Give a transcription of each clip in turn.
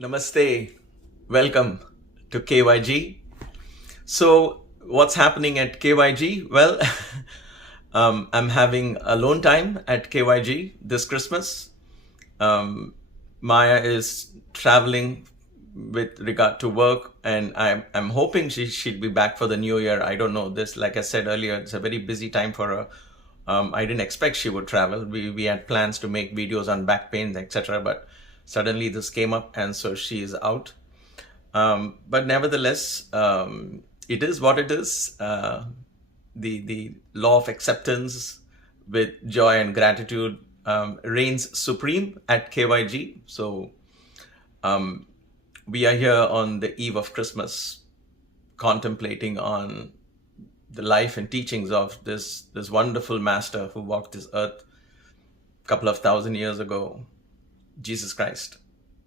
Namaste. Welcome to KYG. So, what's happening at KYG? Well, I'm having alone time at KYG this Christmas. Maya is traveling with regard to work, and I'm hoping she'd be back for the new year. I don't know this. Like I said earlier, it's a very busy time for her. I didn't expect she would travel. We had plans to make videos on back pain, etc. But suddenly this came up, and so she is out. But nevertheless, it is what it is. The law of acceptance with joy and gratitude reigns supreme at KYG. So we are here on the eve of Christmas, contemplating on the life and teachings of this wonderful master who walked this earth a couple of thousand years ago, Jesus Christ.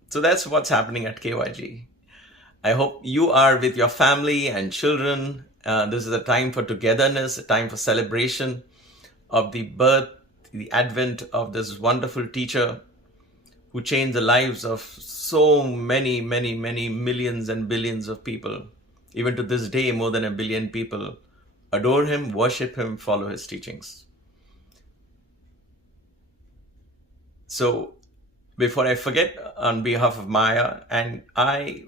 So that's what's happening at KYG. I hope you are with your family and children. This is a time for togetherness, a time for celebration of the birth, the advent of this wonderful teacher who changed the lives of so many millions and billions of people. Even to this day, more than 1 billion people adore him, worship him, follow his teachings. So before I forget, on behalf of Maya and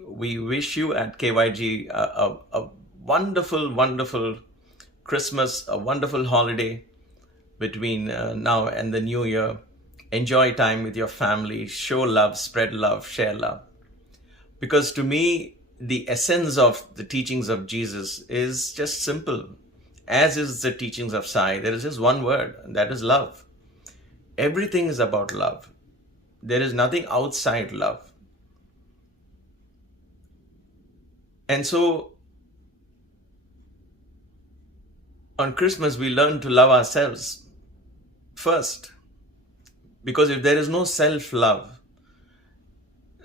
we wish you at KYG a wonderful Christmas, a wonderful holiday between now and the new year. Enjoy time with your family, show love, spread love, share love. Because to me, the essence of the teachings of Jesus is just simple. As is the teachings of Sai, there is just one word, and that is love. Everything is about love. There is nothing outside love. And so on Christmas, we learn to love ourselves first. Because if there is no self-love,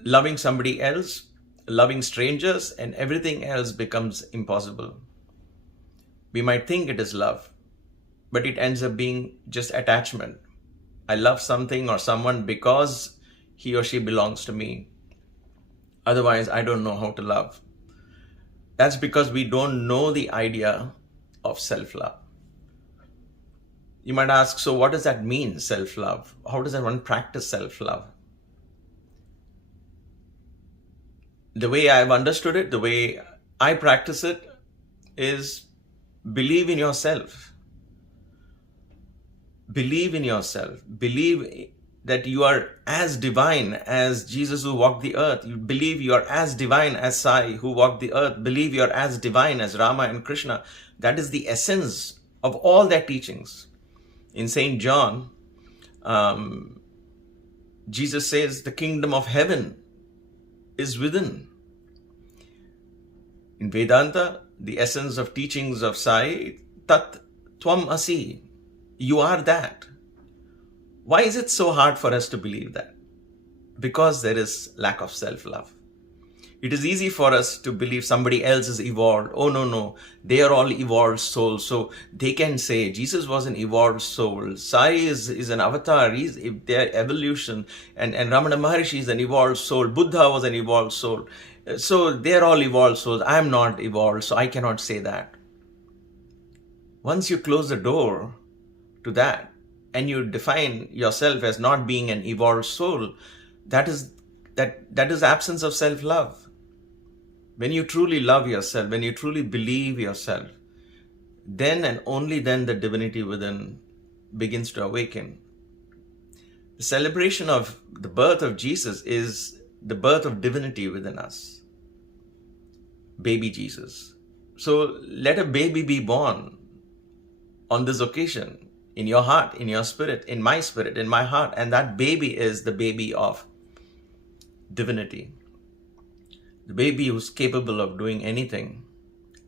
loving somebody else, loving strangers, and everything else becomes impossible. We might think it is love, but it ends up being just attachment. I love something or someone because he or she belongs to me. Otherwise, I don't know how to love. That's because we don't know the idea of self-love. You might ask, so what does that mean, self-love? How does one practice self-love? The way I've understood it, the way I practice it, is believe in yourself. Believe in yourself. Believe that you are as divine as Jesus who walked the earth. You believe you are as divine as Sai who walked the earth. Believe you are as divine as Rama and Krishna. That is the essence of all their teachings. In St. John, Jesus says the kingdom of heaven is within. In Vedanta, the essence of teachings of Sai, Tat Tvam Asi. You are that. Why is it so hard for us to believe that? Because there is lack of self-love. It is easy for us to believe somebody else is evolved. Oh, no. They are all evolved souls. So they can say Jesus was an evolved soul. Sai is an avatar. He's their evolution. And Ramana Maharshi is an evolved soul. Buddha was an evolved soul. So they're all evolved souls. I'm not evolved, so I cannot say that. Once you close the door to that, and you define yourself as not being an evolved soul, that is absence of self-love. When you truly love yourself, when you truly believe yourself, then and only then the divinity within begins to awaken. The celebration of the birth of Jesus is the birth of divinity within us. Baby Jesus. So let a baby be born on this occasion, in your heart, in your spirit, in my heart. And that baby is the baby of divinity. The baby who's capable of doing anything,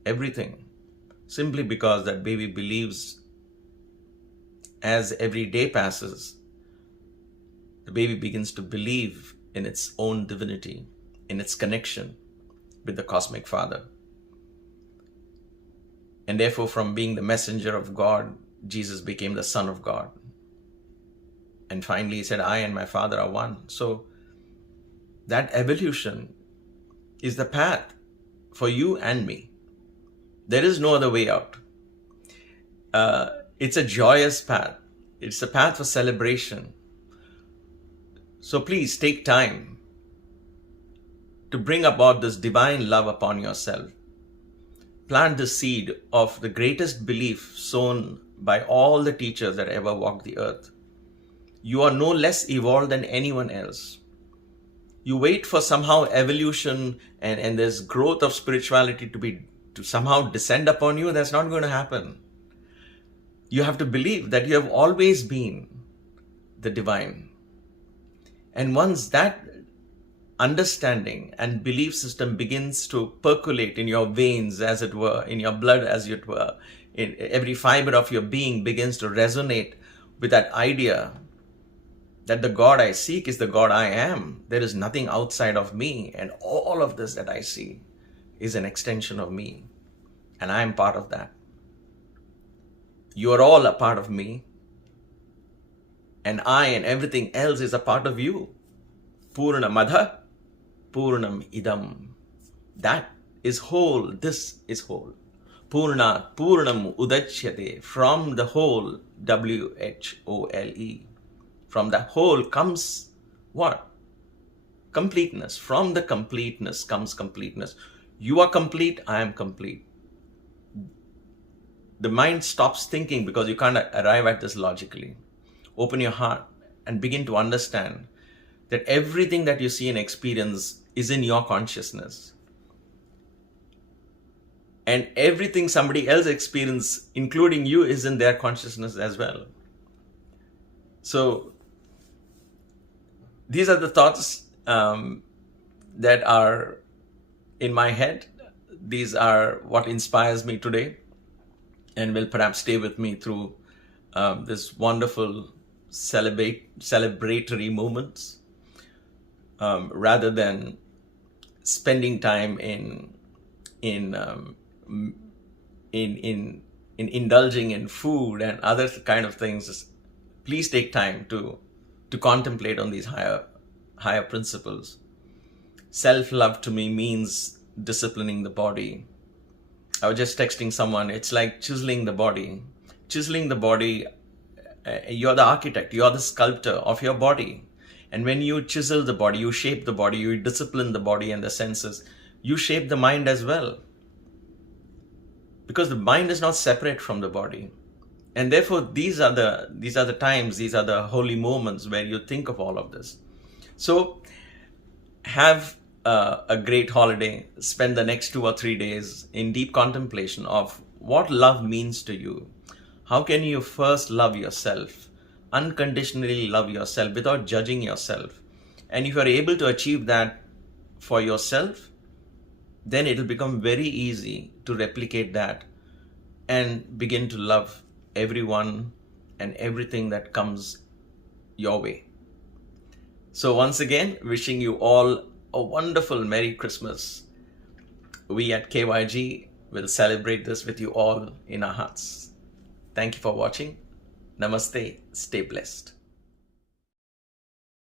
everything, simply because that baby believes as every day passes, the baby begins to believe in its own divinity, in its connection with the cosmic Father. And therefore, from being the messenger of God, Jesus became the Son of God. And finally, he said, I and my Father are one. So That evolution is the path for you and me. There is no other way out. It's a joyous path. It's a path for celebration. So please take time to bring about this divine love upon yourself. Plant the seed of the greatest belief sown by all the teachers that ever walked the earth. You are no less evolved than anyone else. You wait for somehow evolution and this growth of spirituality to somehow descend upon you. That's not going to happen. You have to believe that you have always been the divine. And once that understanding and belief system begins to percolate in your veins, as it were, in your blood, as it were, in every fiber of your being begins to resonate with that idea that the God I seek is the God I am. There is nothing outside of me, and all of this that I see is an extension of me, and I am part of that. You are all a part of me, and I and everything else is a part of you. Purnamada Purnam Idam. That is whole. This is whole. Purnat Purnam Udachyate. From the whole, WHOLE. From the whole comes what? Completeness. From the completeness comes completeness. You are complete, I am complete. The mind stops thinking because you can't arrive at this logically. Open your heart and begin to understand that everything that you see and experience is in your consciousness. And everything somebody else experiences, including you, is in their consciousness as well. So these are the thoughts that are in my head. These are what inspires me today and will perhaps stay with me through this wonderful celebratory moments, rather than spending time in indulging in food and other kind of things. Please take time to contemplate on these higher principles. Self-love to me means disciplining the body. I was just texting someone, it's like chiseling the body. Chiseling the body, you're the architect, you're the sculptor of your body. And when you chisel the body, you shape the body, you discipline the body and the senses, you shape the mind as well. Because the mind is not separate from the body. And therefore, these are the times, these are the holy moments where you think of all of this. So have a great holiday. Spend the next 2 or 3 days in deep contemplation of what love means to you. How can you first love yourself, unconditionally love yourself without judging yourself? And if you are able to achieve that for yourself, then it will become very easy to replicate that and begin to love everyone and everything that comes your way. So once again, wishing you all a wonderful Merry Christmas. We at KYG will celebrate this with you all in our hearts. Thank you for watching. Namaste. Stay blessed.